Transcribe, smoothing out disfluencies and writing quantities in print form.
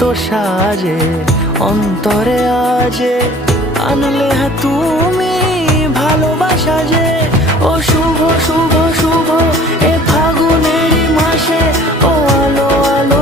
এত সাজে অন্তরে আজে আনলে হ্যাঁ তুমি ভালোবাসা যে। ও শুভ শুভ শুভ এ ফাগুনেরই মাসে, ও আলো আলো